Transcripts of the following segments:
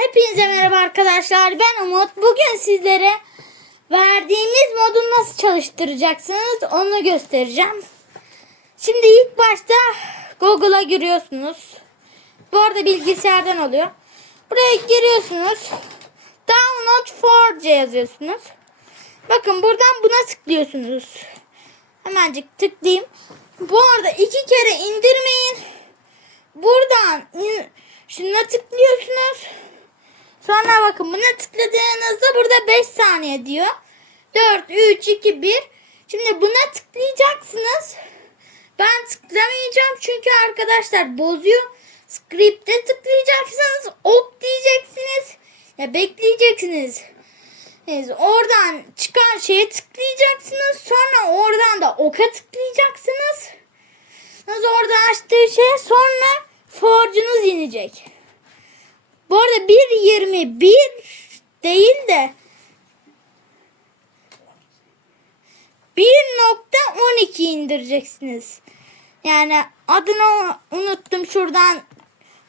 Hepinize merhaba arkadaşlar. Ben Umut. Bugün sizlere verdiğimiz modu nasıl çalıştıracaksınız onu göstereceğim. Şimdi ilk başta Google'a giriyorsunuz. Bu arada bilgisayardan oluyor. Buraya giriyorsunuz. Download for yazıyorsunuz. Bakın buradan buna tıklıyorsunuz. Hemencik tıklayayım. Bu arada iki kere indirmeyin. Buradan şuna tıklıyorsunuz. Sonra bakın buna tıkladığınızda burada 5 saniye diyor. 4, 3, 2, 1. Şimdi buna tıklayacaksınız. Ben tıklamayacağım çünkü arkadaşlar bozuyor. Script'e tıklayacaksınız. Ok diyeceksiniz. Ya bekleyeceksiniz. Evet, oradan çıkan şeye tıklayacaksınız. Sonra oradan da oka tıklayacaksınız. Nasıl orada açtığı şey sonra forcunuz inecek. Bu arada 1.21 değil de 1.12 indireceksiniz. Yani adını unuttum şuradan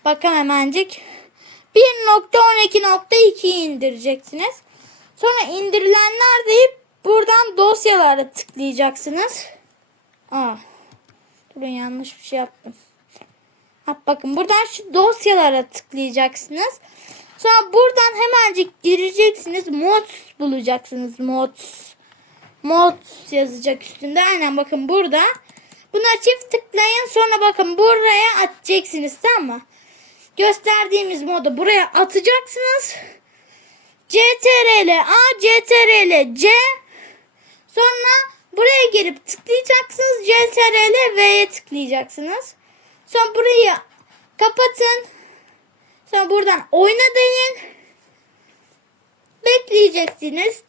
bakalım hemencik. 1.12.2 indireceksiniz. Sonra indirilenler deyip buradan dosyalara tıklayacaksınız. Aa, durun yanlış bir şey yaptım. Bakın buradan şu dosyalara tıklayacaksınız. Sonra buradan hemencik gireceksiniz. Mods bulacaksınız. Mods. Mods yazacak üstünde. Aynen bakın burada. Buna çift tıklayın. Sonra bakın buraya atacaksınız tamam mı? Gösterdiğimiz modu buraya atacaksınız. CTRL A CTRL C sonra buraya girip tıklayacaksınız. CTRL V'ye tıklayacaksınız. Sonra burayı kapatın. Sonra buradan oyna deyin. Bekleyeceksiniz.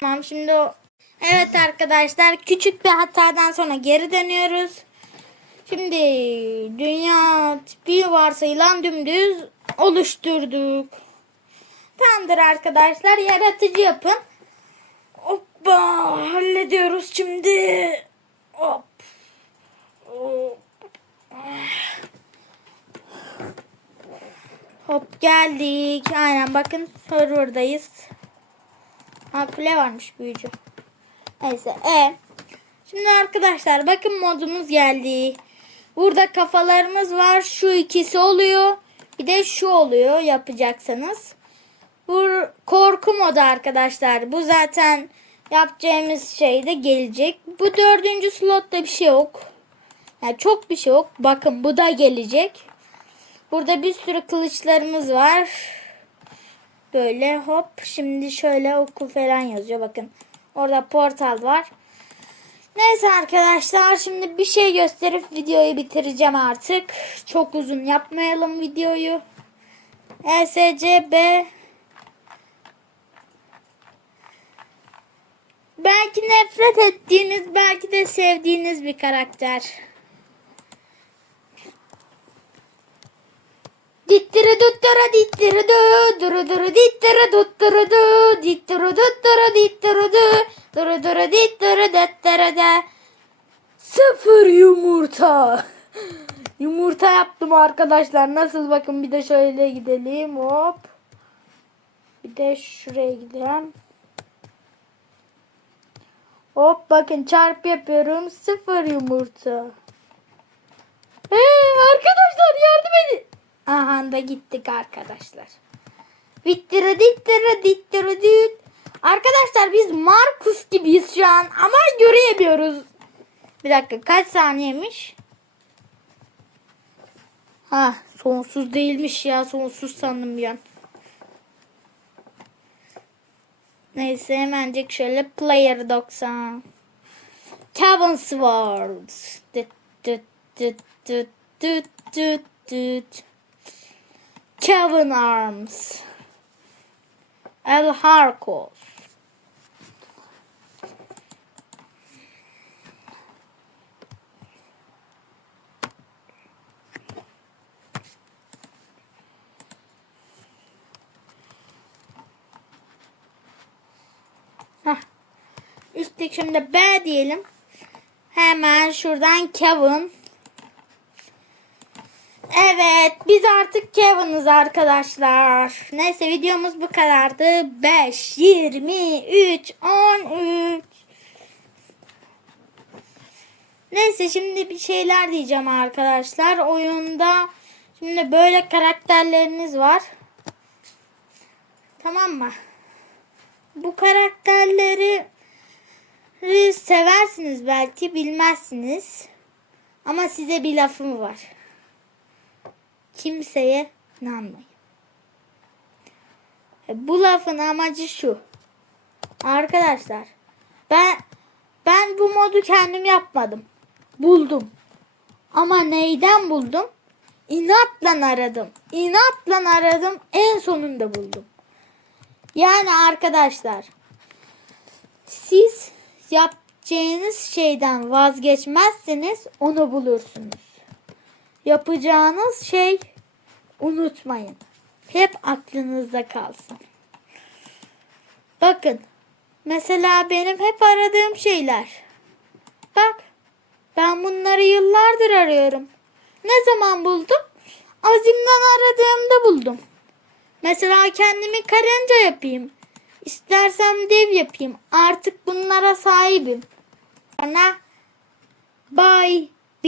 Tamam şimdi o. Evet arkadaşlar küçük bir hatadan sonra geri dönüyoruz. Şimdi dünya tipi varsayılan dümdüz oluşturduk. Tamamdır arkadaşlar yaratıcı yapın. Hoppa hallediyoruz şimdi. Hop. Hop geldik. Aynen bakın serverdayız. Ha kule varmış büyücü. Neyse. E. Şimdi arkadaşlar bakın modumuz geldi. Burada kafalarımız var. Şu ikisi oluyor. Bir de şu oluyor yapacaksanız. Bu korku modu arkadaşlar. Bu zaten yapacağımız şey de gelecek. Bu dördüncü slotta bir şey yok. Yani çok bir şey yok. Bakın bu da gelecek. Burada bir sürü kılıçlarımız var. Böyle hop. Şimdi şöyle oku falan yazıyor. Bakın. Orada portal var. Neyse arkadaşlar şimdi bir şey gösterip videoyu bitireceğim artık. Çok uzun yapmayalım videoyu. ESCB Belki nefret ettiğiniz, belki de sevdiğiniz bir karakter. Dittiri duttara dittiri du duru duru dittiri dutturu du dittiri duttara dittiri du duru duru dittiri duttara da Sıfır yumurta. Yumurta yaptım arkadaşlar. Nasıl bakın bir de şöyle gidelim hop. Bir de şuraya gidelim. Hop bakın çarp yapıyorum. Sıfır yumurta. Hey arkadaşlar yardım edin. Aha da gittik arkadaşlar. Vittira dittira dittira düt. Arkadaşlar biz Markus gibiyiz şu an ama göremiyoruz. Bir dakika kaç saniyemiş? Ha sonsuz değilmiş ya sonsuz sandım bir an. Neyse hemencik şöyle player 90. Kevin Swords. Düt düt düt düt düt düt düt. Kevin Arms. El. Hah. İşte şimdi B diyelim. Hemen şuradan Kevin. Evet biz artık Kevin'iz arkadaşlar. Neyse videomuz bu kadardı. 5, 23, 13. Neyse şimdi bir şeyler diyeceğim arkadaşlar. Oyunda şimdi böyle karakterleriniz var. Tamam mı? Bu karakterleri seversiniz belki bilmezsiniz. Ama size bir lafım var. Kimseye inanmayın. E, Bu lafın amacı şu. Arkadaşlar ben ben bu modu kendim yapmadım. Buldum. Ama neyden buldum? İnatla aradım. İnatla aradım. En sonunda buldum. Yani arkadaşlar siz yapacağınız şeyden vazgeçmezseniz onu bulursunuz. Yapacağınız şey unutmayın. Hep aklınızda kalsın. Bakın. Mesela benim hep aradığım şeyler. Bak. Ben bunları yıllardır arıyorum. Ne zaman buldum? Azimden aradığımda buldum. Mesela kendimi karınca yapayım. İstersem dev yapayım. Artık bunlara sahibim. Bana bye.